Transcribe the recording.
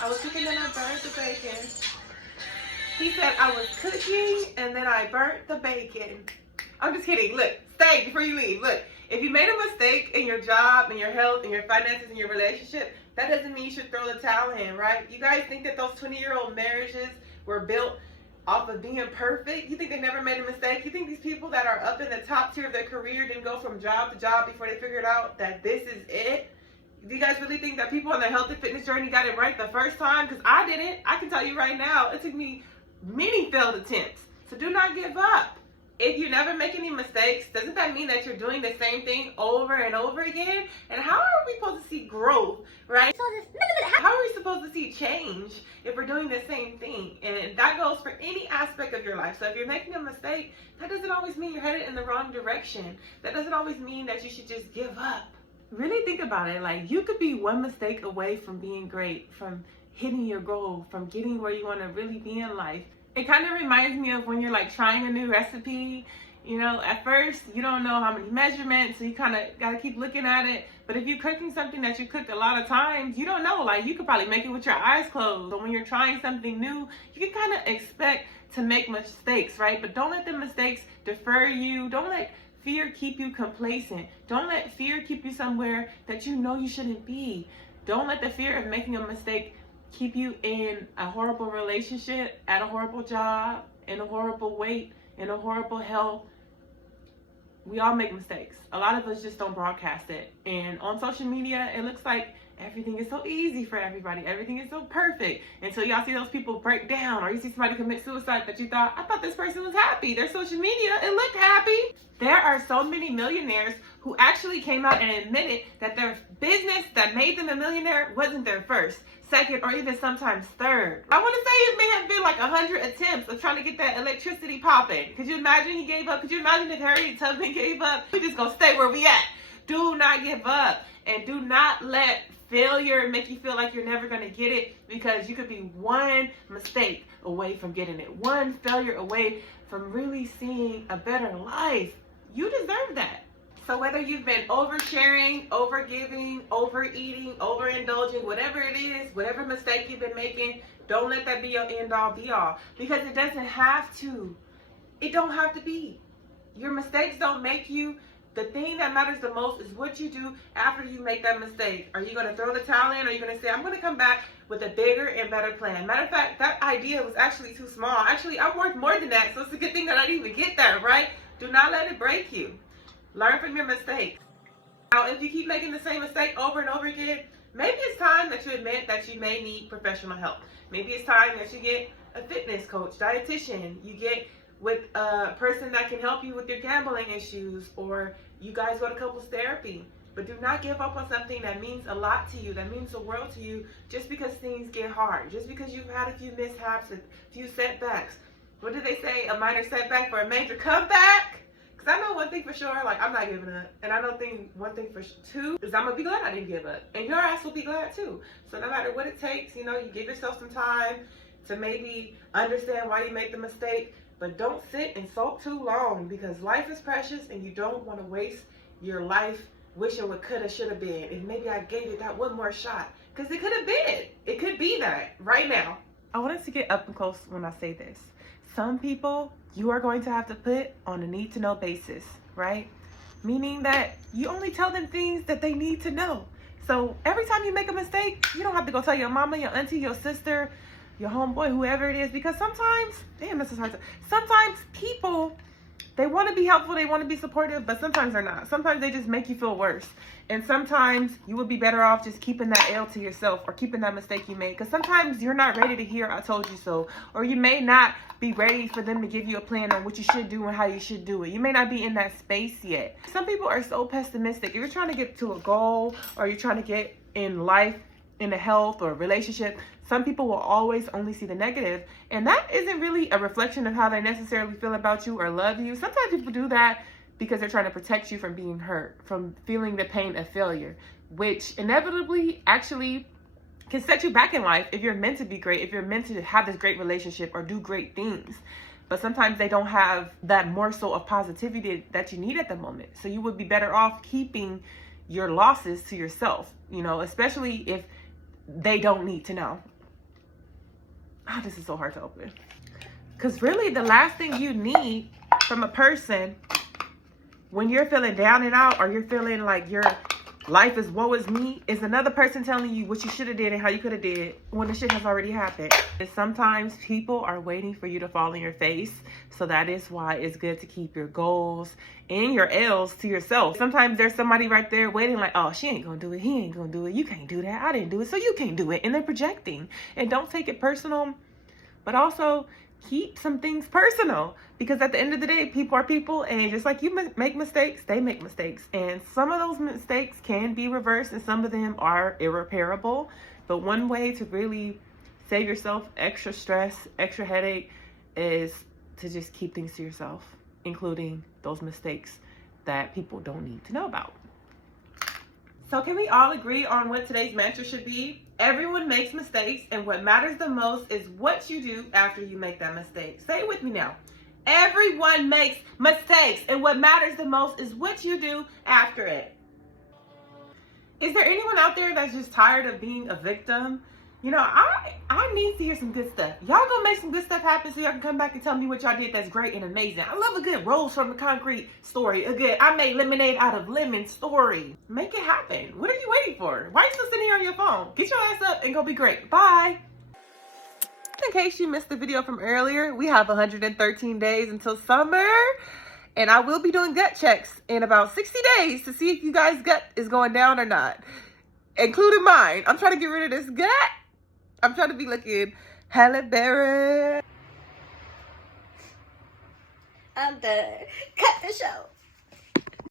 I was cooking and I burned the bacon. He said I was cooking and then I burnt the bacon. I'm just kidding. Look, stay before you leave. Look, if you made a mistake in your job, in your health, in your finances, in your relationship, that doesn't mean you should throw the towel in, right? You guys think that those 20-year-old marriages were built off of being perfect? You think they never made a mistake? You think these people that are up in the top tier of their career didn't go from job to job before they figured out that this is it? Do you guys really think that people on their health and fitness journey got it right the first time? Because I didn't. I can tell you right now, it took me many failed attempts. So do not give up. If you never make any mistakes, doesn't that mean that you're doing the same thing over and over again? And how are we supposed to see growth, right? How are we supposed to see change if we're doing the same thing? And that goes for any aspect of your life. So if you're making a mistake, that doesn't always mean you're headed in the wrong direction. That doesn't always mean that you should just give up. Really think about it. Like, you could be one mistake away from being great, from hitting your goal, from getting where you want to really be in life. It kind of reminds me of when you're like trying a new recipe. You know, at first you don't know how many measurements, so you kind of got to keep looking at it. But if you're cooking something that you cooked a lot of times, you don't know. Like, you could probably make it with your eyes closed. But when you're trying something new, you can kind of expect to make mistakes, right? But don't let the mistakes defer you. Don't let fear keep you complacent. Don't let fear keep you somewhere that you know you shouldn't be. Don't let the fear of making a mistake keep you in a horrible relationship, at a horrible job, in a horrible weight, in a horrible health. We all make mistakes. A lot of us just don't broadcast it. And on social media, it looks like everything is so easy for everybody. Everything is so perfect. Until y'all see those people break down, or you see somebody commit suicide that you thought, I thought this person was happy. Their social media, it looked happy. There are so many millionaires who actually came out and admitted that their business that made them a millionaire wasn't their first, second, or even sometimes third. I want to say it may have been like 100 attempts of trying to get that electricity popping. Could you imagine he gave up? Could you imagine if Harriet Tubman gave up? We just gonna stay where we at. Do not give up, and do not let failure make you feel like you're never gonna get it, because you could be one mistake away from getting it, one failure away from really seeing a better life. You deserve that. So whether you've been oversharing, overgiving, overeating, overindulging, whatever it is, whatever mistake you've been making, don't let that be your end all be all, because it doesn't have to. It don't have to be. Your mistakes don't make you. The thing that matters the most is what you do after you make that mistake. Are you going to throw the towel in, or are you going to say, I'm going to come back with a bigger and better plan? Matter of fact, that idea was actually too small. Actually, I'm worth more than that, so it's a good thing that I didn't even get that, right? Do not let it break you. Learn from your mistakes. Now, if you keep making the same mistake over and over again, maybe it's time that you admit that you may need professional help. Maybe it's time that you get a fitness coach, dietitian, you get with a person that can help you with your gambling issues, or you guys go to couples therapy. But do not give up on something that means a lot to you, that means the world to you, just because things get hard, just because you've had a few mishaps, a few setbacks. What do they say? A minor setback for a major comeback? Because I know one thing for sure, like, I'm not giving up. And I know one thing for two is I'm going to be glad I didn't give up. And your ass will be glad too. So no matter what it takes, you know, you give yourself some time to maybe understand why you made the mistake. But don't sit and sulk too long, because life is precious and you don't want to waste your life wishing what could have, should have been. If maybe I gave it that one more shot. Because it could have been. It could be that right now. I wanted to get up and close when I say this. Some people you are going to have to put on a need to know basis, right? Meaning that you only tell them things that they need to know. So every time you make a mistake, you don't have to go tell your mama, your auntie, your sister, your homeboy, whoever it is, because sometimes, damn, this is hard to, sometimes people, they want to be helpful, they want to be supportive, but sometimes they're not. Sometimes they just make you feel worse. And sometimes you would be better off just keeping that L to yourself, or keeping that mistake you made. Because sometimes you're not ready to hear, I told you so. Or you may not be ready for them to give you a plan on what you should do and how you should do it. You may not be in that space yet. Some people are so pessimistic. If you're trying to get to a goal, or you're trying to get in life, in a health or relationship, some people will always only see the negative, and that isn't really a reflection of how they necessarily feel about you or love you. Sometimes people do that because they're trying to protect you from being hurt, from feeling the pain of failure, which inevitably actually can set you back in life if you're meant to be great, if you're meant to have this great relationship or do great things. But sometimes they don't have that morsel of positivity that you need at the moment. So you would be better off keeping your losses to yourself, you know, especially if they don't need to know. Oh, this is so hard to open. Because really, the last thing you need from a person when you're feeling down and out, or you're feeling like your life is woe is me, is another person telling you what you should have did and how you could have did when the shit has already happened. And sometimes people are waiting for you to fall in your face. So that is why it's good to keep your goals and your L's to yourself. Sometimes there's somebody right there waiting like, oh, she ain't gonna do it. He ain't gonna do it. You can't do that. I didn't do it. So you can't do it. And they're projecting. And don't take it personal, but also keep some things personal, because at the end of the day, people are people, and just like you make mistakes, they make mistakes, and some of those mistakes can be reversed and some of them are irreparable. But one way to really save yourself extra stress, extra headache, is to just keep things to yourself, including those mistakes that people don't need to know about. So can we all agree on what today's mantra should be? Everyone makes mistakes, and what matters the most is what you do after you make that mistake. Say it with me now. Everyone makes mistakes, and what matters the most is what you do after it. Is there anyone out there that's just tired of being a victim? You know, I need to hear some good stuff. Y'all gonna make some good stuff happen so y'all can come back and tell me what y'all did that's great and amazing. I love a good Rose from the Concrete story. A good I made lemonade out of lemon story. Make it happen. What are you waiting for? Why are you still sitting here on your phone? Get your ass up and go be great. Bye. In case you missed the video from earlier, we have 113 days until summer. And I will be doing gut checks in about 60 days to see if you guys' gut is going down or not, including mine. I'm trying to get rid of this gut. I'm trying to be looking Halle Berry. I'm done. Cut the show.